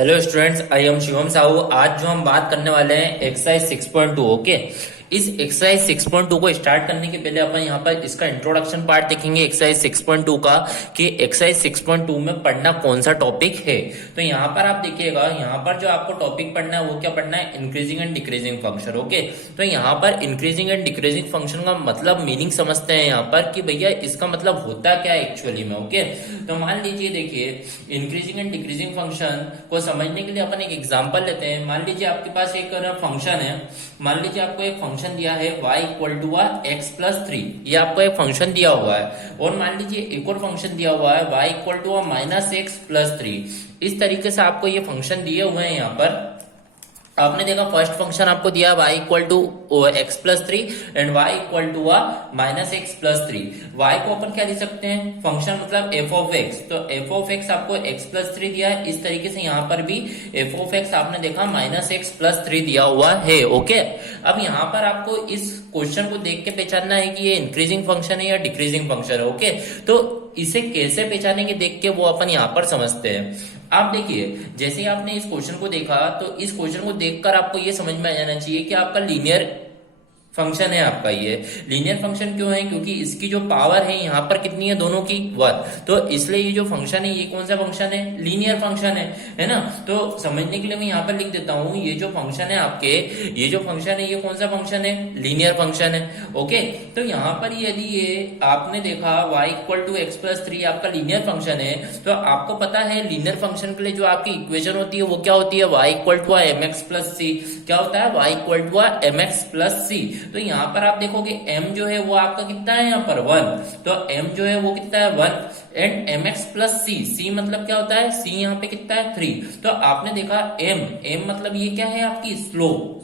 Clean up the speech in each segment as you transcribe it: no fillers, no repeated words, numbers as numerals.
Hello students, I am Shivam Sahu. आज जो हम बात करने वाले हैं एक्सरसाइज 6.2। ओके, इस एक्सरसाइज 6.2 को स्टार्ट करने के पहले अपन यहाँ पर इसका इंट्रोडक्शन पार्ट देखेंगे एक्सरसाइज 6.2 का कि एक्सरसाइज 6.2 में पढ़ना कौन सा टॉपिक है। तो यहाँ पर आप देखिएगा, यहाँ पर जो आपको टॉपिक पढ़ना है वो क्या पढ़ना है, increasing and decreasing function. Okay, तो यहाँ पर इंक्रीजिंग एंड डिक्रीजिंग फंक्शन का मतलब मीनिंग समझते हैं यहाँ पर कि भैया इसका मतलब होता क्या है एक्चुअली में। ओके, तो मान लीजिए, देखिए इंक्रीजिंग एंड डिक्रीजिंग फंक्शन को समझने के लिए अपन एक एग्जांपल लेते हैं। मान लीजिए आपके पास एक फंक्शन है, मान लीजिए आपको एक फंक्शन दिया है y equal to x plus 3, ये आपको एक फंक्शन दिया हुआ है। और मान लीजिए एक और फंक्शन दिया हुआ है y equal to minus x plus 3। इस तरीके से आपको ये फंक्शन दिए हुए हैं। यहाँ पर आपने देखा फर्स्ट फंक्शन आपको दिया y equal to x plus 3 and y equal to minus x plus 3। y को अपन क्या दे सकते हैं, फंक्शन मतलब f ऑफ एक्स। तो f ऑफ एक्स आपको x प्लस 3 दिया है। इस तरीके से यहाँ पर भी f ऑफ एक्स आपने देखा माइनस एक्स प्लस 3 दिया हुआ है। ओके, अब यहाँ पर आपको इस क्वेश्चन को देख के पहचानना है कि ये इंक्रीजिंग फंक्शन है या डिक्रीजिंग फंक्शन है। ओके, तो इसे कैसे पहचानेंगे देख के वो अपन यहाँ पर समझते हैं। आप देखिए, जैसे ही आपने इस क्वेश्चन को देखा तो इस क्वेश्चन को देखकर आपको ये समझ में आ जाना चाहिए कि आपका लीनियर फंक्शन है। आपका ये लीनियर फंक्शन क्यों है, क्योंकि इसकी जो पावर है यहाँ पर कितनी है, दोनों की 1। तो इसलिए ये जो फंक्शन है ये कौन सा फंक्शन है, लीनियर फंक्शन है ना। तो समझने के लिए मैं यहाँ पर लिख देता हूँ, ये जो फंक्शन है आपके, ये जो फंक्शन है ये कौन सा फंक्शन है, लीनियर फंक्शन है। ओके, तो यहाँ पर यदि ये आपने देखा y equal to x plus 3 आपका लीनियर फंक्शन है, तो आपको पता है लीनियर फंक्शन के लिए जो आपकी इक्वेशन होती है वो क्या होती है, y equal to M X plus C. क्या होता है, y equal to M X plus C. तो यहाँ पर आप देखोगे m जो है वो आपका कितना है, यहाँ पर 1। तो m जो है वो कितना है, 1 and mx plus c। c मतलब क्या होता है, c यहाँ पे कितना है, 3। तो आपने देखा m मतलब ये क्या है आपकी स्लोप,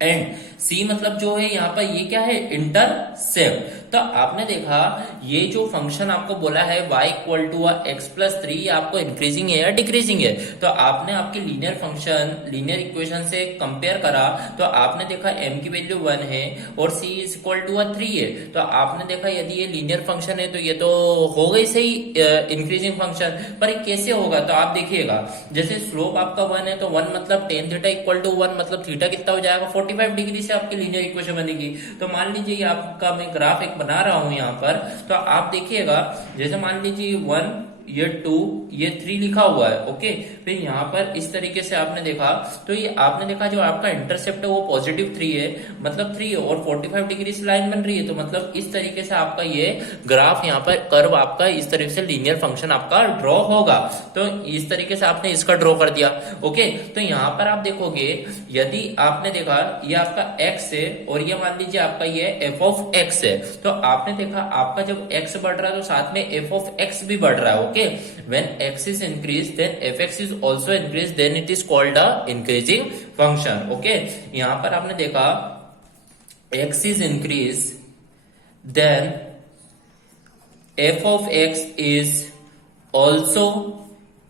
एंड c मतलब जो है यहाँ पर ये क्या है, इंटरसेप्ट। तो आपने देखा ये जो फंक्शन आपको बोला है y equal to x plus 3, ये आपको इंक्रीजिंग है या डिक्रीजिंग है। तो आपने आपकी लीनियर फंक्शन लीनियर इक्वेशन से कंपेयर करा तो आपने देखा m की वैल्यू 1 है और c इज इक्वल टू 3 है। तो आपने देखा यदि ये लीनियर फंक्शन है तो ये तो हो गई सही इंक्रीजिंग फंक्शन। पर ये कैसे होगा, तो आप देखिएगा, जैसे स्लोप आपका 1 है तो 1 मतलब टेन थीटा इक्वल टू 1 मतलब थीटा कितना हो जाएगा, 45 डिग्री से आपकी लीनियर इक्वेशन बनेगी। तो मान लीजिए ये आपका मैं ग्राफ एक बना रहा हूं यहाँ पर, तो आप देखिएगा, जैसे मान लीजिए 1 ये 2 ये 3 लिखा हुआ है। ओके, फिर यहाँ पर इस तरीके से आपने देखा तो ये आपने देखा जो आपका इंटरसेप्ट है वो पॉजिटिव 3 है, मतलब 3 है और 45 डिग्री से लाइन बन रही है। तो मतलब इस तरीके से आपका ये ग्राफ यहाँ पर कर्व आपका इस तरीके से लीनियर फंक्शन आपका ड्रॉ होगा। तो इस तरीके से आपने इसका ड्रॉ कर दिया। ओके, तो यहाँ पर आप देखोगे, यदि आपने देखा ये आपका x है और ये मान लीजिए आपका ये f ऑफ x है, तो आपने देखा आपका जब x बढ़ रहा है तो साथ में f ऑफ x भी बढ़ रहा है। Okay, when x is increased then fx is also increased, then it is called a increasing function. Okay, यहाँ पर आपने देखा x is increased then f of x is also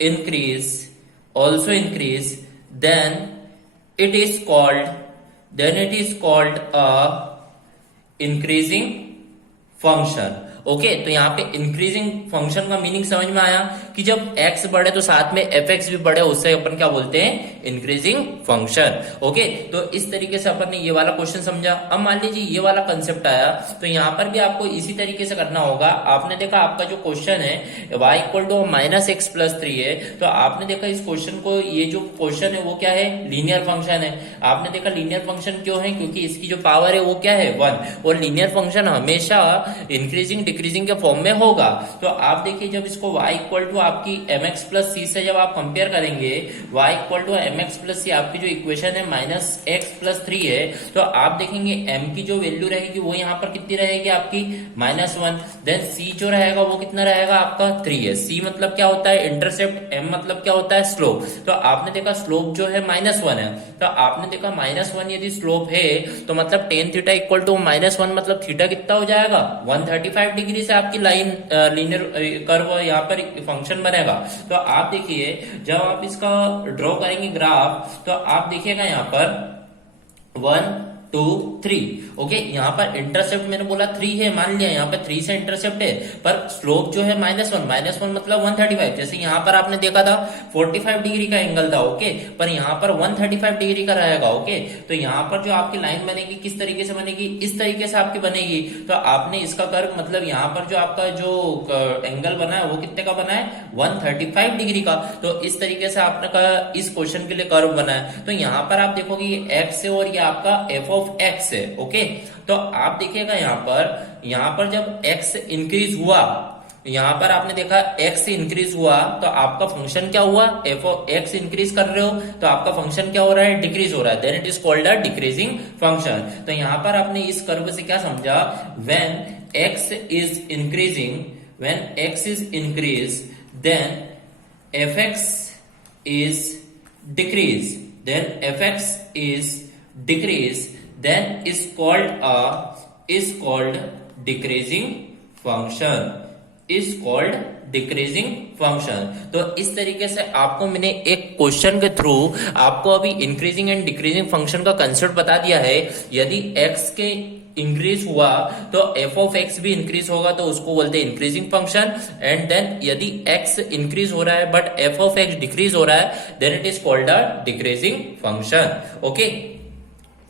increase, then it is called a increasing function. Okay, तो यहाँ पे increasing function का meaning समझ में आया कि जब x बढ़े तो साथ में fx भी बढ़े, उससे अपन क्या बोलते हैं, इंक्रीजिंग फंक्शन। ओके, तो इस तरीके से अपन ने ये वाला क्वेश्चन समझा। अब मान लीजिए ये वाला कंसेप्ट आया तो यहाँ पर भी आपको इसी तरीके से करना होगा। आपने देखा आपका जो क्वेश्चन है y equal to minus x plus 3 है, तो आपने देखा इस क्वेश्चन को, ये जो क्वेश्चन है वो क्या है, लीनियर फंक्शन है। आपने देखा लीनियर फंक्शन क्यों है, क्योंकि इसकी जो पावर है वो क्या है, 1, और लीनियर फंक्शन हमेशा इंक्रीजिंग डिक्रीजिंग के फॉर्म में होगा। तो आप देखिए जब इसको y इक्वल टू आपकी mx प्लस सी से जब आप कंपेयर करेंगे, y equal to mx plus C आपकी जो इक्वेशन है माइनस एक्स प्लस 3 है, तो आप देखेंगे m की जो वैल्यू रहेगी वो यहाँ पर कितनी रहेगी आपकी, -1। देन c जो रहेगा वो कितना रहेगा आपका, 3 है। c मतलब क्या होता है, इंटरसेप्ट, m मतलब क्या होता है, स्लोप। तो आपने देखा स्लोप जो है -1 है, तो आपने देखा -1 यदि स्लोप है तो मतलब टेन थीटा इक्वल टू -1 मतलब थीटा कितना हो जाएगा, 135 डिग्री से आपकी लाइन लीनियर कर्व यहाँ पर फंक्शन बनेगा। तो आप देखिए जब आप इसका ड्रॉ करेंगे ग्राफ, तो आप देखिएगा यहाँ पर 1 2 3। ओके, यहाँ पर इंटरसेप्ट मैंने बोला 3 है, मान लिया यहाँ पे 3 से इंटरसेप्ट है, पर स्लोप जो है -1 मतलब 135। जैसे यहाँ पर आपने देखा था 45 डिग्री का एंगल था, ओके, पर यहाँ पर 135 डिग्री का रहेगा। ओके, तो यहाँ पर जो आपकी लाइन बनेगी किस तरीके से बनेगी, इस तरीके से आपकी बनेगी। तो आपने इसका कर्व मतलब यहाँ पर जो आपका जो एंगल बना है वो कितने का बना है, 135 डिग्री का। तो इस तरीके से आपने का इस क्वेश्चन के लिए कर्व बना है। तो यहाँ पर आप देखोगे ये x है और ये आपका f ऑफ x है। ओके, तो आप देखिएगा यहाँ पर जब x इंक्रीज हुआ, यहाँ पर आपने देखा x इंक्रीज हुआ तो आपका फंक्शन क्या हुआ, f ऑफ x इंक्रीज कर रहे हो तो आपका फंक्शन क्या हो रहा है, डिक्रीज हो रहा है, then it is called a decreasing function. तो यहाँ पर आपने इस कर्व से क्या समझा, when x is increasing, when x is increase then fx is decrease, then fx is decrease, then is called decreasing function, is called decreasing function. तो इस तरीके से आपको मैंने एक क्वेश्चन के थ्रू आपको अभी इंक्रीजिंग एंड डिक्रीजिंग फंक्शन का कंसेप्ट बता दिया है। यदि x के इंक्रीज हुआ तो f ऑफ x भी इंक्रीज होगा तो उसको बोलते हैं इंक्रीजिंग फंक्शन। एंड देन यदि x इंक्रीज हो रहा है but f of x decrease हो रहा है, then it is called a decreasing function. Okay,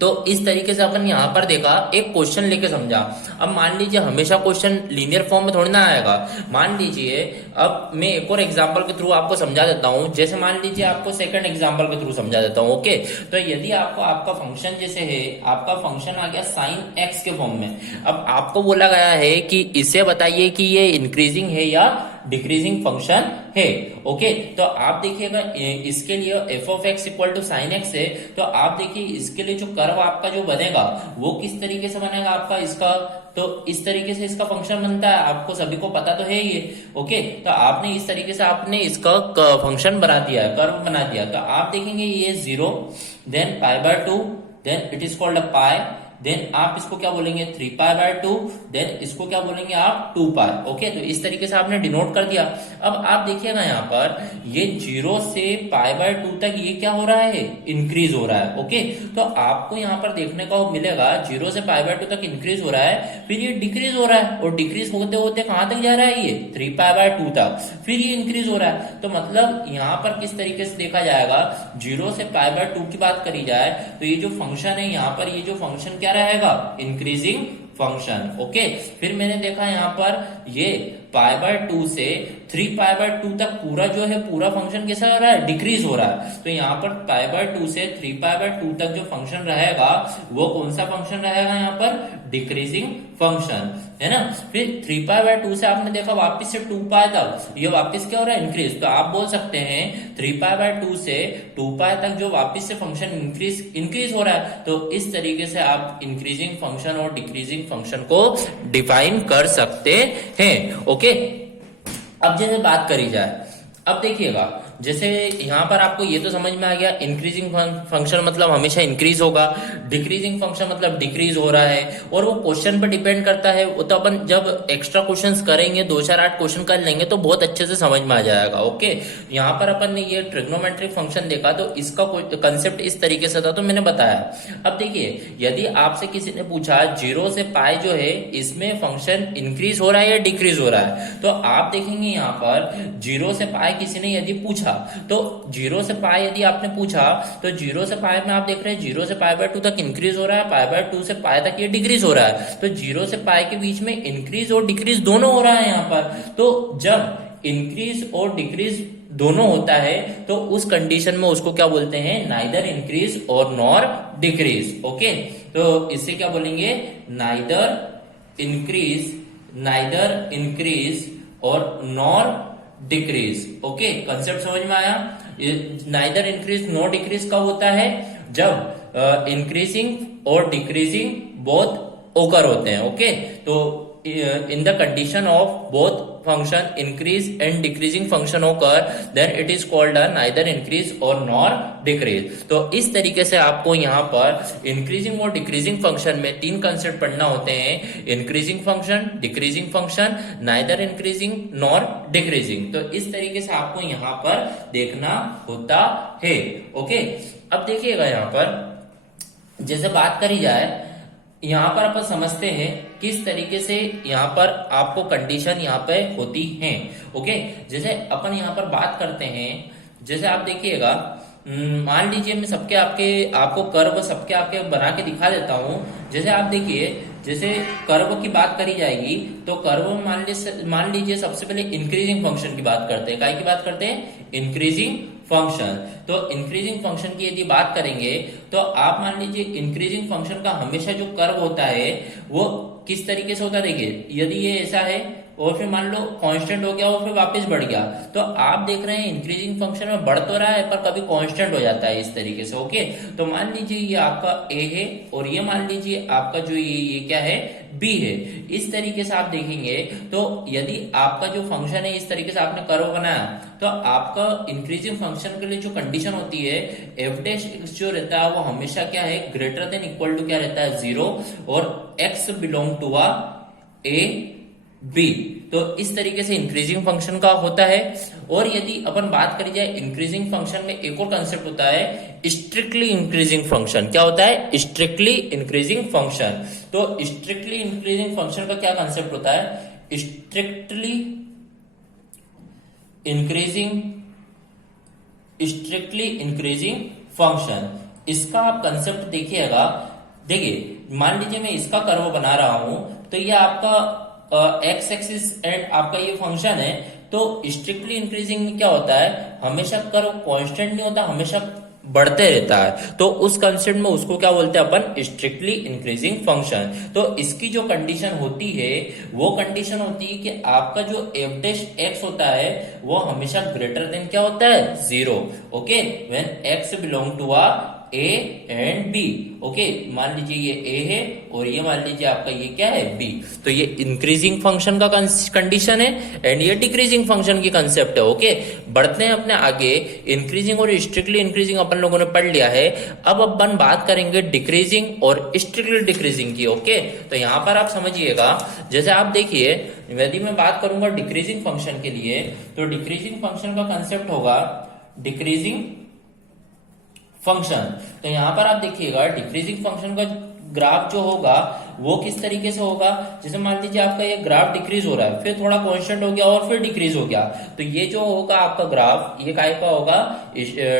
तो इस तरीके से अपन यहाँ पर देखा, एक क्वेश्चन लेके समझा। अब मान लीजिए हमेशा क्वेश्चन लीनियर फॉर्म में थोड़ी ना आएगा। मान लीजिए अब मैं एक और एग्जांपल के थ्रू आपको समझा देता हूँ। जैसे मान लीजिए आपको सेकंड एग्जांपल के थ्रू समझा देता हूँ। ओके, तो यदि आपको आपका फंक्शन जैसे है, आपका फंक्शन आ गया साइन एक्स के फॉर्म में। अब आपको बोला गया है कि इसे बताइए कि ये इंक्रीजिंग है या डिक्रीजिंग फंक्शन है। ओके, तो आप देखिएगा इसके लिए f of x equal to sine x है, तो आप देखिए इसके लिए जो कर्व आपका जो बनेगा वो किस तरीके से बनेगा आपका इसका, तो इस तरीके से इसका फंक्शन बनता है, आपको सभी को पता तो है ये। ओके, तो आपने इस तरीके से आपने इसका फंक्शन बना दिया है, कर्व बना दिया। तो आप देखेंगे ये 0, then π/2, then it is called a pi, then आप इसको क्या बोलेंगे 3π/2, देन इसको क्या बोलेंगे आप 2π। ओके, तो इस तरीके से आपने डिनोट कर दिया। अब आप देखिएगा यहाँ पर ये 0 से π/2 तक ये क्या हो रहा है, इंक्रीज हो रहा है। ओके, तो आपको यहाँ पर देखने को मिलेगा 0 से π/2 तक इंक्रीज हो रहा है, फिर ये डिक्रीज हो रहा है, और डिक्रीज होते होते कहां तक जा रहा है, ये 3π/2 तक, फिर ये इंक्रीज हो रहा है। तो मतलब यहाँ पर किस तरीके से देखा जाएगा, 0 से π/2 की बात करी जाए तो ये जो फंक्शन है यहाँ पर, ये जो फंक्शन क्या रहेगा, इंक्रीजिंग फंक्शन। ओके, फिर मैंने देखा यहाँ पर ये π/2 से 3π/2 तक पूरा जो है पूरा फंक्शन कैसा हो रहा है, डिक्रीज हो रहा है। तो यहाँ पर π/2 से 3π/2 तक जो फंक्शन रहेगा वो कौन सा फंक्शन रहेगा, यहाँ पर डिक्रीजिंग फंक्शन है ना। फिर 3π/2 से आपने देखा वापस से 2π तक ये वापस क्या हो रहा है, इंक्रीज। तो आप बोल सकते हैं 3π/2 से 2π तक जो वापस से फंक्शन इंक्रीज हो रहा है। तो इस तरीके से आप इंक्रीजिंग फंक्शन और डिक्रीजिंग फंक्शन को डिफाइन कर सकते हैं। ओके, अब जैसे बात करी जाए, अब देखिएगा जैसे यहाँ पर आपको ये तो समझ में आ गया, इंक्रीजिंग फंक्शन मतलब हमेशा इंक्रीज होगा, डिक्रीजिंग फंक्शन मतलब डिक्रीज हो रहा है, और वो क्वेश्चन पर डिपेंड करता है। वो तो अपन जब एक्स्ट्रा क्वेश्चंस करेंगे 2-4-8 क्वेश्चन कर लेंगे तो बहुत अच्छे से समझ में आ जाएगा। ओके, यहाँ पर अपन ने ये ट्रिग्नोमेट्रिक फंक्शन देखा तो इसका कंसेप्ट इस तरीके से था, तो मैंने बताया। अब देखिए यदि आपसे किसी ने पूछा 0 से पाई जो है इसमें फंक्शन इंक्रीज हो रहा है या डिक्रीज हो रहा है, तो आप देखेंगे यहाँ पर 0 से पाई किसी ने यदि पूछा, तो 0 से पाई यदि आपने पूछा तो 0 से पाई में आप देख रहे हैं 0 से π/2 तक इंक्रीज हो रहा है, π/2 से पाई तक ये डिक्रीज हो रहा है। तो 0 से पाई के बीच में इंक्रीज और डिक्रीज दोनों हो रहा है यहाँ पर। तो जब इंक्रीज और डिक्रीज दोनों होता है तो उस कंडीशन में उसको क्या बोलते हैं, नाइदर इंक्रीज और नॉर डिक्रीज। ओके, तो इससे क्या बोलेंगे, नाइदर इंक्रीज और नॉर डिक्रीज। ओके, कंसेप्ट समझ में आया। नाइदर इंक्रीज नॉर डिक्रीज कब होता है, जब इंक्रीजिंग और डिक्रीजिंग बोथ ओकर होते हैं। ओके, तो in the condition of both function increase and decreasing function occur, then it is called a neither increase or nor decrease। तो इस तरीके से आपको यहाँ पर increasing और decreasing function में 3 कंसेप्ट पढ़ना होते हैं, increasing function, decreasing function, neither increasing nor decreasing। तो इस तरीके से आपको यहाँ पर देखना होता है। ओके, अब देखिएगा यहाँ पर जैसे बात करी जाए, यहाँ पर अपन समझते हैं किस तरीके से यहाँ पर आपको कंडीशन यहाँ पे होती है। ओके, जैसे अपन यहाँ पर बात करते हैं, जैसे आप देखिएगा, मान लीजिए मैं सबके आपके आपको कर्व सबके आपके बना के दिखा देता हूँ। जैसे आप देखिए, जैसे कर्व की बात करी जाएगी तो कर्व मान लीजिए सबसे पहले इंक्रीजिंग फंक्शन की बात करते हैं। काय की बात करते हैं? Increasing function. तो इंक्रीजिंग फंक्शन की यदि बात करेंगे तो आप मान लीजिए इंक्रीजिंग फंक्शन का हमेशा जो कर्व होता है वो किस तरीके से होता है। देखिए, यदि ये ऐसा है और फिर मान लो कांस्टेंट हो गया और फिर वापस बढ़ गया, तो आप देख रहे हैं इंक्रीजिंग फंक्शन में बढ़ तो रहा है पर कभी कांस्टेंट हो जाता है इस तरीके से। ओके, तो मान लीजिए ये आपका ए है और ये मान लीजिए आपका जो ये क्या है, बी है। इस तरीके से आप देखेंगे तो यदि आपका जो फंक्शन है इस तरीके से आपने कर्व बनाया तो आपका इंक्रीजिंग फंक्शन के लिए जो कंडीशन होती है एफ डैश जो रहता है वो हमेशा क्या है, ग्रेटर देन इक्वल टू क्या रहता है, 0, और x belong to a b. तो इस तरीके से इंक्रीजिंग फंक्शन का होता है। और यदि अपन बात करी जाए इंक्रीजिंग फंक्शन में एक और कंसेप्ट होता है स्ट्रिक्टली इंक्रीजिंग फंक्शन। क्या होता है? Strictly increasing function. तो स्ट्रिक्टली इंक्रीजिंग फंक्शन का क्या कंसेप्ट होता है? स्ट्रिक्टली इंक्रीजिंग फंक्शन, इसका आप कंसेप्ट देखिएगा। देखिए, मान लीजिए मैं इसका कर्व बना रहा हूं तो ये आपका एक्स एक्सिस एंड आपका ये फंक्शन है। तो स्ट्रिक्टली इंक्रीजिंग में क्या होता है, हमेशा कर्व कांस्टेंट नहीं होता, हमेशा बढ़ते रहता है। तो उस कंसेप्ट में उसको क्या बोलते हैं अपन? Strictly increasing function. तो इसकी जो कंडीशन होती है वो कंडीशन होती है कि आपका जो एफ डैश एक्स होता है वो हमेशा ग्रेटर देन क्या होता है, 0। Okay, when x belong to a and b. Okay, मान लीजिए ये ए है और ये मान लीजिए आपका ये क्या है, बी। तो ये इंक्रीजिंग फंक्शन का कंडीशन है एंड ये डिक्रीजिंग फंक्शन की कंसेप्ट है। ओके, बढ़ते हैं अपने आगे। इंक्रीजिंग और स्ट्रिक्टली इंक्रीजिंग अपन लोगों ने पढ़ लिया है। अब अपन बात करेंगे डिक्रीजिंग और स्ट्रिक्टली डिक्रीजिंग की। ओके, तो यहां पर आप समझिएगा, जैसे आप देखिए, यदि मैं बात करूंगा डिक्रीजिंग फंक्शन के लिए तो डिक्रीजिंग फंक्शन का कंसेप्ट होगा डिक्रीजिंग फंक्शन। तो यहां पर आप देखिएगा डिक्रीजिंग फंक्शन का ग्राफ जो होगा वो किस तरीके से होगा। जैसे मान लीजिए आपका ये ग्राफ डिक्रीज हो रहा है, फिर थोड़ा कांस्टेंट हो गया और फिर डिक्रीज हो गया, तो ये जो होगा आपका ग्राफ ये काय का होगा,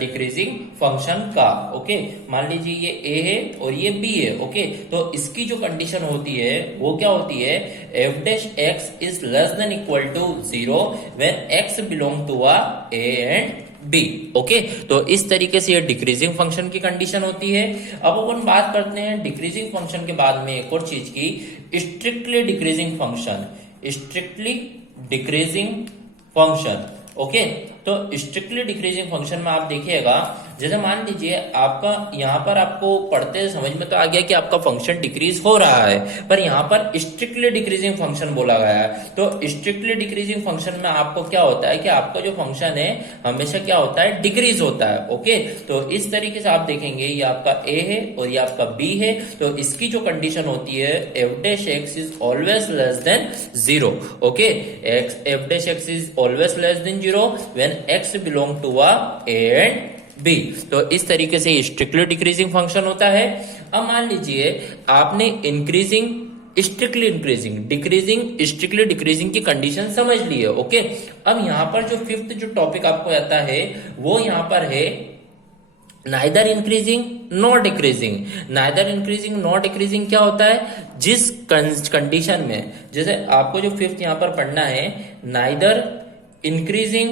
डिक्रीजिंग फंक्शन का। ओके, मान लीजिए ये ए है और ये बी है। ओके, तो इसकी जो कंडीशन होती है वो क्या होती है, f dash x is less than equal to 0 when x belong to a and b. Okay, तो इस तरीके से ये डिक्रीजिंग फंक्शन की कंडीशन होती है। अब अपन बात करते हैं डिक्रीजिंग फंक्शन के बाद में एक और चीज की, strictly decreasing function. Strictly decreasing function. Okay, तो स्ट्रिक्टली डिक्रीजिंग फंक्शन में आप देखिएगा, जैसे मान लीजिए आपका यहाँ पर आपको पढ़ते समझ में तो आ गया कि आपका फंक्शन डिक्रीज हो रहा है, पर यहाँ पर स्ट्रिक्टली डिक्रीजिंग फंक्शन बोला गया है। तो स्ट्रिक्टली डिक्रीजिंग फंक्शन में आपको क्या होता है कि आपका जो फंक्शन है हमेशा क्या होता है, डिक्रीज होता है। ओके, तो इस तरीके से आप देखेंगे ये आपका ए है और ये आपका बी है। तो इसकी जो कंडीशन होती है f dash x is always less than 0। Okay, f dash x is always less than 0 when x belong to a and b. तो इस तरीके से स्ट्रिक्टली डिक्रीजिंग फंक्शन होता है। अब मान लीजिए आपने increasing strictly increasing, decreasing strictly decreasing की कंडीशन समझ ली है। ओके, अब यहां पर जो फिफ्थ जो टॉपिक आपको आता है वो यहां पर है neither increasing not decreasing. Neither increasing not decreasing क्या होता है, जिस कंडीशन में, जैसे आपको जो फिफ्थ यहां पर पढ़ना है, neither increasing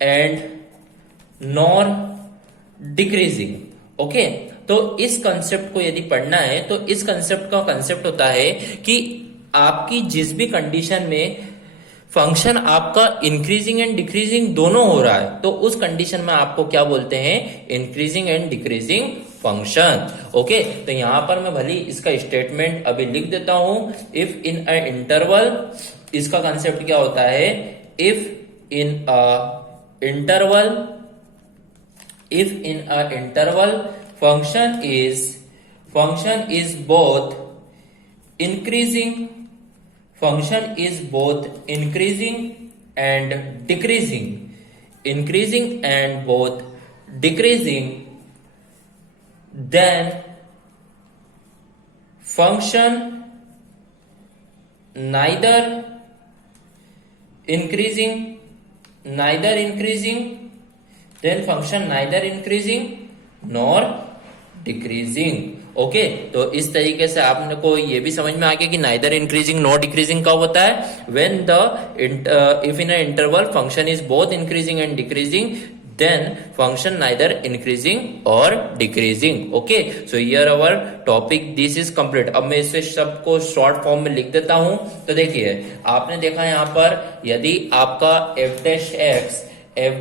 and nor decreasing. Okay, तो इस कंसेप्ट को यदि पढ़ना है तो इस कंसेप्ट का कंसेप्ट होता है कि आपकी जिस भी कंडीशन में फंक्शन आपका इंक्रीजिंग एंड डिक्रीजिंग दोनों हो रहा है तो उस कंडीशन में आपको क्या बोलते हैं, increasing and decreasing function. Okay, तो यहां पर मैं भली इसका स्टेटमेंट अभी लिख देता हूं। इफ इन अ इंटरवल, इसका कंसेप्ट क्या होता है, if in a interval, if in a interval function is both increasing and decreasing, then function neither increasing, then function neither increasing nor decreasing. Okay तो इस तरीके से आपने को ये भी समझ में आ गया कि नाइदर इंक्रीजिंग नॉट डिक्रीजिंग कब होता है, when the if in a interval function is both increasing and decreasing, then function neither increasing or decreasing. Okay, so here our topic this is complete. अब मैं इसे सबको शॉर्ट फॉर्म में लिख देता हूं. तो देखिए आपने देखा यहाँ पर यदि आपका f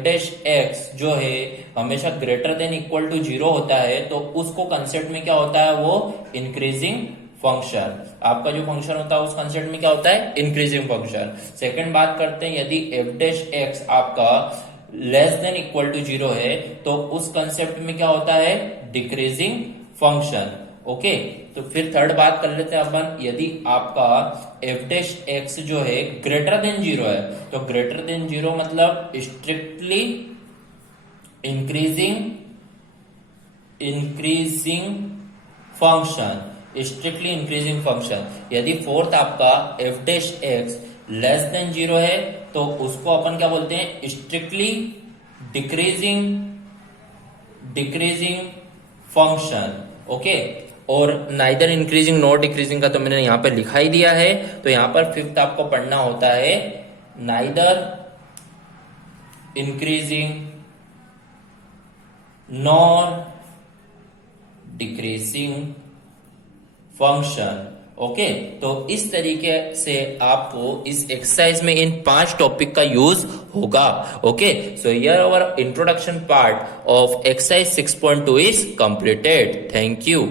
डैश x जो है हमेशा ग्रेटर देन इक्वल टू 0 होता है, तो उसको कंसेप्ट में क्या होता है, वो इंक्रीजिंग फंक्शन. आपका जो फंक्शन होता है उस कंसेप्ट में क्या होता है, इंक्रीजिंग फंक्शन. सेकंड बात करते हैं, यदि f डैश x आपका लेस देन इक्वल टू 0 है तो उस कंसेप्ट में क्या होता है, डिक्रीजिंग फंक्शन. ओके, तो फिर थर्ड बात कर लेते हैं अपन, यदि आपका f डैश x जो है ग्रेटर देन 0 है, तो ग्रेटर देन 0 मतलब strictly increasing function, strictly increasing function. यदि फोर्थ आपका f dash x less than 0 है तो उसको अपन क्या बोलते हैं, स्ट्रिक्टली डिक्रीजिंग फंक्शन. ओके, और नाइदर इंक्रीजिंग नॉट डिक्रीजिंग का तो मैंने यहां पर लिखा ही दिया है. तो यहां पर फिफ्थ आपको पढ़ना होता है neither increasing nor decreasing function. Okay, तो इस तरीके से आपको इस एक्सरसाइज में इन 5 टॉपिक का यूज होगा. Okay, so here our introduction part of exercise 6.2 is completed. Thank you.